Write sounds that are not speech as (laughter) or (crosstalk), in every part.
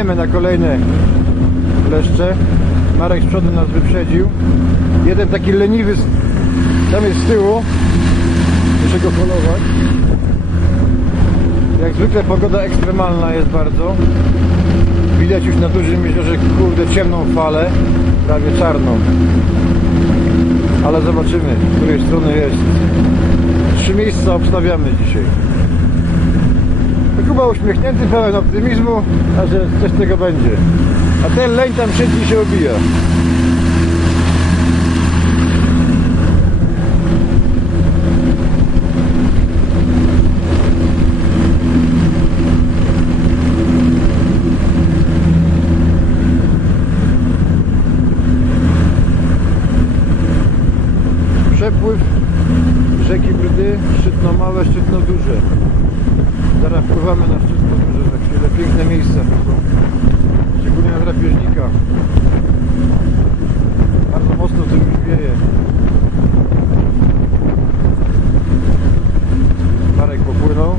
biegniemy na kolejne leszcze. Marek z przodu nas wyprzedził. Jeden taki leniwy tam jest z tyłu. Muszę go polować. Jak zwykle pogoda ekstremalna jest bardzo. Widać już na dużym jeziorze kurde ciemną falę, prawie czarną. Ale zobaczymy, z której strony jest. Trzy miejsca obstawiamy dzisiaj. Kuba uśmiechnięty, pełen optymizmu, a że coś z tego będzie. A ten leń tam siedzi i się obija. Wpływamy na Szczytno Duże za chwilę. Piękne miejsca to są. Szczególnie na drapieżnika. Bardzo mocno tu już wieje. Marek popłynął.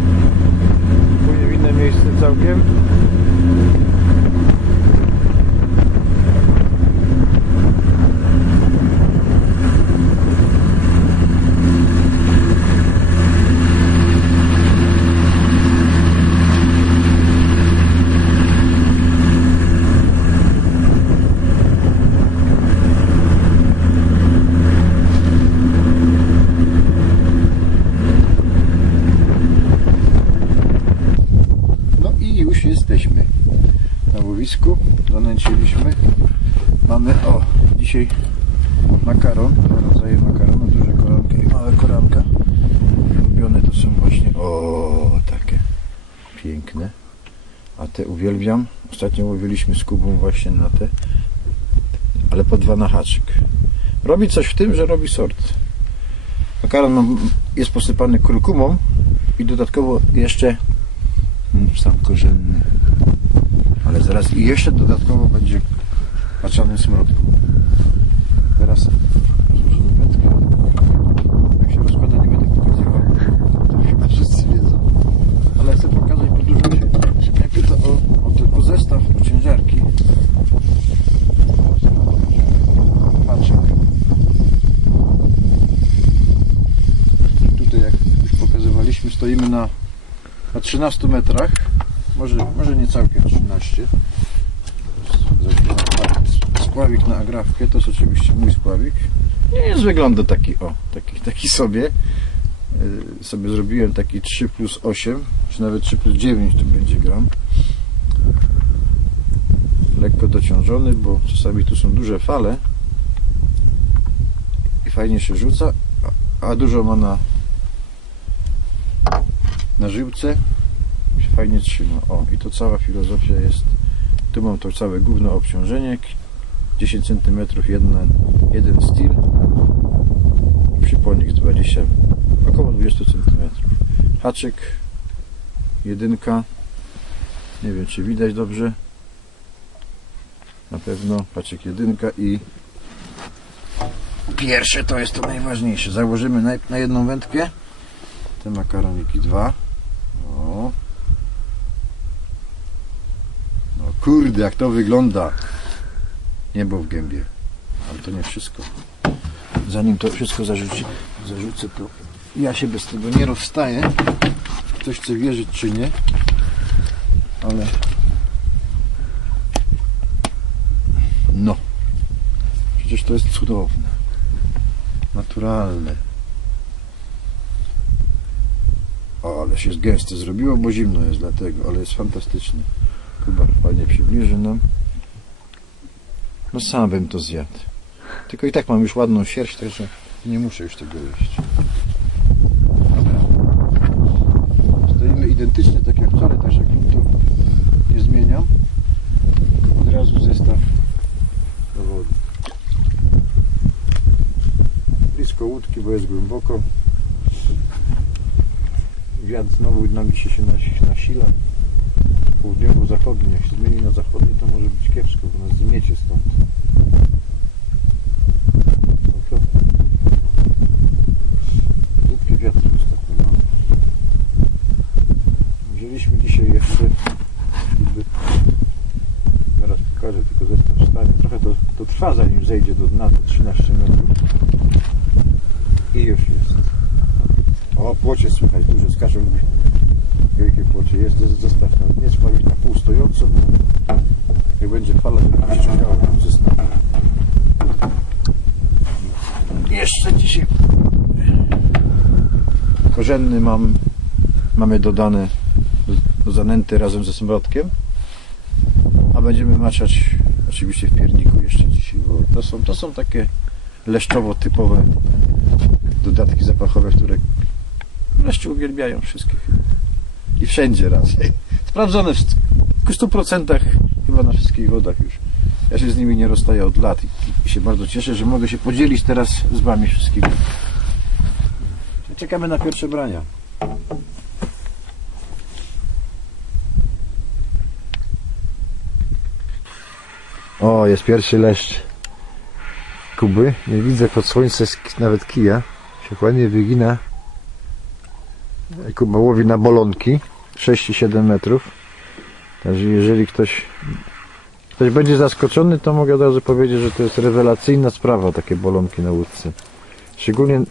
Płynie w inne miejsce całkiem. No i już jesteśmy Zanęciliśmy. Mamy, o, dzisiaj makaron, rodzaje makaronu, duże koronka i małe koranka. Ulubione to są właśnie, o, takie piękne. A te uwielbiam. Ostatnio łowiliśmy z Kubą właśnie na te, ale po dwa na haczyk. Robi coś w tym, że robi sort. Makaron jest posypany kurkumą i dodatkowo jeszcze Mm, sam korzenny. Ale zaraz i jeszcze dodatkowo będzie maczany smrodką. Teraz. Jak się rozkłada nie będę pokazywał. To chyba wszyscy wiedzą. Ale chcę pokazać, bo dużo się, pyta o, o, ten, o zestaw, o ciężarki. Paczek. Tutaj jak już pokazywaliśmy, stoimy na na 13 metrach, może, może nie całkiem 13. Spławik na agrafkę, to jest oczywiście mój spławik. Nie jest wygląda taki, o, taki, taki sobie. Yy, sobie zrobiłem taki 3 plus 8, czy nawet 3 plus 9 tu będzie gram. Lekko dociążony, bo czasami tu są duże fale i fajnie się rzuca, a, a dużo ma na na żyłce fajnie trzyma. O, i to cała filozofia jest. Tu mam to całe główne obciążenie. 10 cm jedna, jeden steel. Przyponik 20, około 20 cm. Haczyk, jedynka. Nie wiem, czy widać dobrze. Na pewno haczyk jedynka i pierwsze to jest to najważniejsze. Założymy na, na jedną wędkę te makaroniki dwa. O. No kurde, jak to wygląda. Niebo w gębie. Ale to nie wszystko. Zanim to wszystko zarzuci, zarzucę, to ja się bez tego nie rozstaję. Ktoś chce wierzyć czy nie. Ale no. Przecież to jest cudowne. Naturalne. O, ale się gęste zrobiło, bo zimno jest dlatego, ale jest fantastycznie. Kuba fajnie przybliży nam. No sam bym to zjadł. Tylko i tak mam już ładną sierść, także nie muszę już tego jeść. Stoimy identycznie tak jak wczoraj, także gruntu nie zmieniam. Od razu zestaw do wody. Blisko łódki, bo jest głęboko wiatr znowu nam dzisiaj się nas- południowo zachodni. Jak się zmieni na zachodni, to może być kiepsko, bo nas zmiecie stąd. Brzydkie wiatry ostatnio mamy. Wzięliśmy dzisiaj jeszcze jakby, Teraz pokażę, tylko zestaw stanie. Trochę to, to trwa zanim zejdzie do dna, to 13 metrów. I już jest. O, płocie słychać, dużo skaczą. Mam, mamy dodane do, zanęty razem ze smrodkiem, a będziemy maczać oczywiście w pierniku jeszcze dzisiaj, bo to są, to są takie leszczowo typowe dodatki zapachowe, które leszcze uwielbiają wszystkie chyba. i wszędzie raczej. Sprawdzone w st- w 100% chyba na wszystkich wodach już. Ja się z nimi nie rozstaję od lat i się bardzo cieszę, że mogę się podzielić teraz z Wami wszystkimi. Czekamy na pierwsze brania. O, jest pierwszy leszcz Kuby. Nie widzę pod słońce nawet kija. Się ładnie wygina. Kuba łowi na bolonki 6-7 metrów. Także jeżeli ktoś, ktoś będzie zaskoczony, to mogę od razu powiedzieć, że to jest rewelacyjna sprawa takie bolonki na łódce. Szczególnie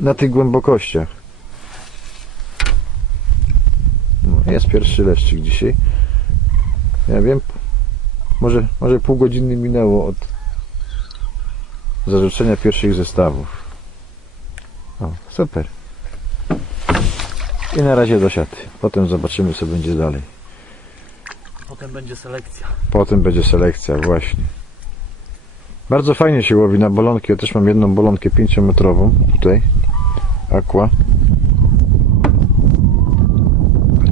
na tych głębokościach. No, jest pierwszy leszczyk dzisiaj. Ja wiem, może, może pół godziny minęło od zarzucenia pierwszych zestawów. O, super. I na razie do siaty. Potem zobaczymy, co będzie dalej. Potem będzie selekcja. Potem będzie selekcja, właśnie. Bardzo fajnie się łowi na bolonki. Ja też mam jedną bolonkę 5-metrową tutaj. Aqua.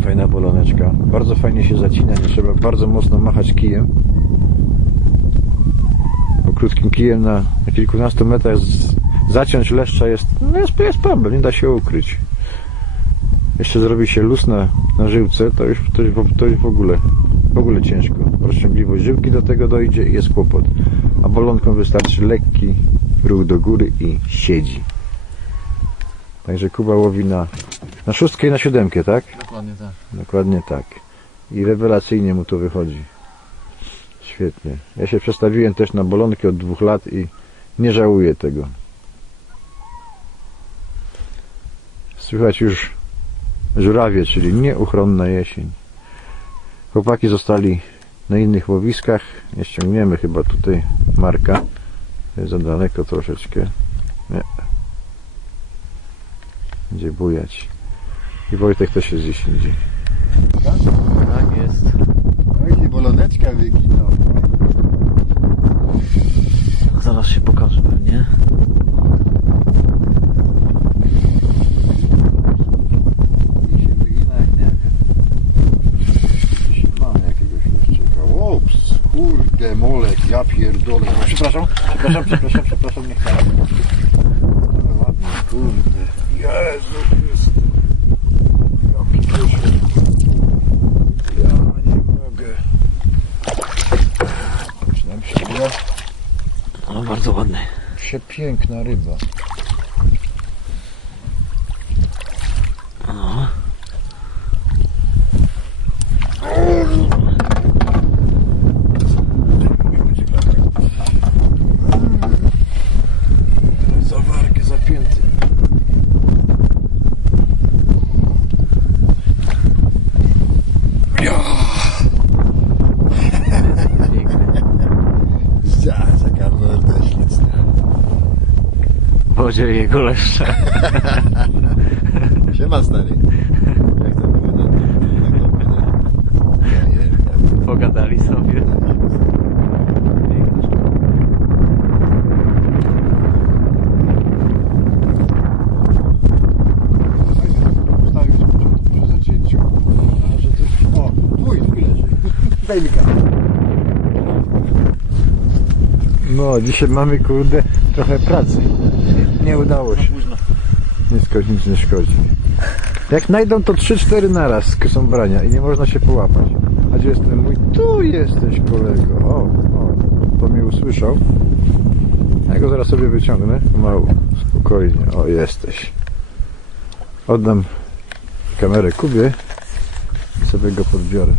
Fajna boloneczka. Bardzo fajnie się zacina. Nie trzeba bardzo mocno machać kijem. Bo krótkim kijem na, na kilkunastu metrach z, zaciąć leszcza jest, no jest, jest problem. Nie da się ukryć. Jeszcze zrobi się luz na, na żyłce, to już, to, już, to już w ogóle w ogóle ciężko. Rozciągliwość żyłki do tego dojdzie i jest kłopot. A bolonką wystarczy lekki ruch do góry i siedzi. Także Kuba łowi na, na szóstkę i na siódemkę, tak? Dokładnie tak. Dokładnie tak. I rewelacyjnie mu to wychodzi. Świetnie. Ja się przestawiłem też na bolonki od dwóch lat i nie żałuję tego. Słychać już żurawie, czyli nieuchronna jesień. Chłopaki zostali na innych łowiskach. Nie ściągniemy chyba tutaj Marka. To jest za daleko troszeczkę. Nie. Będzie bujać. I Wojtek też jest gdzieś indziej. Tak jest. Oj, się boloneczka wyginął. Zaraz się pokaże pewnie. I się wygina jak nie wiem. Gdzieś mam jakiegoś leszczyka. Ops, kurde molek, ja pierdolę. Przepraszam, przepraszam, przepraszam, przepraszam, nie chciałem. Ale ładny, kurde. Jezu Chryste. Jaki wyszedł. Ja nie mogę. Zaczynam się, ja, No bardzo ładny. przepiękna ryba. Wodzie jego leszcze. (laughs) Siema stary. Jak wiem, ja Pogadali sobie. Piękny. Ustawił z początku przy zacięciu. A że to... O, twój, twój leży. Daj mi No, dzisiaj mamy kurde trochę pracy. Nie udało się. Nie szkodzi, nic nie szkodzi. Jak najdą to 3-4 naraz są brania i nie można się połapać. A gdzie jest ten mój? Tu jesteś kolego. O, o, to mnie usłyszał. Ja go zaraz sobie wyciągnę. Pomału, spokojnie. O, jesteś. Oddam kamerę Kubie i sobie go podbiorę.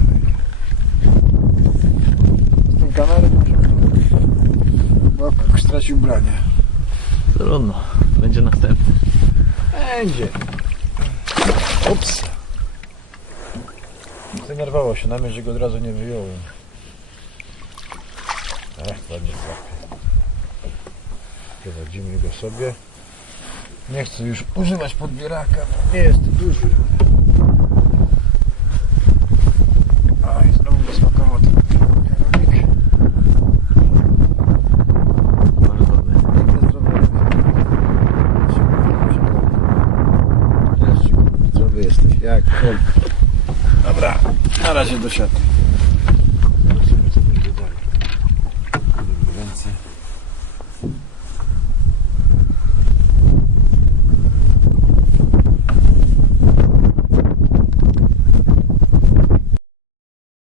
Z tą kamerą muszę stracił branie. Trudno. Będzie następny. Będzie. Ups. Zdenerwował się na mnie, że go od razu nie wyjąłem. Ech, ładnie złapie. Prowadzimy go sobie. Nie chcę już używać podbieraka, nie jest duży. Aj, znowu go smakował ten karolik. Bardzo ładny. Piękne, zdrowe ryby. Jest, zdrowy jesteś. Jak? Dobra, na razie do.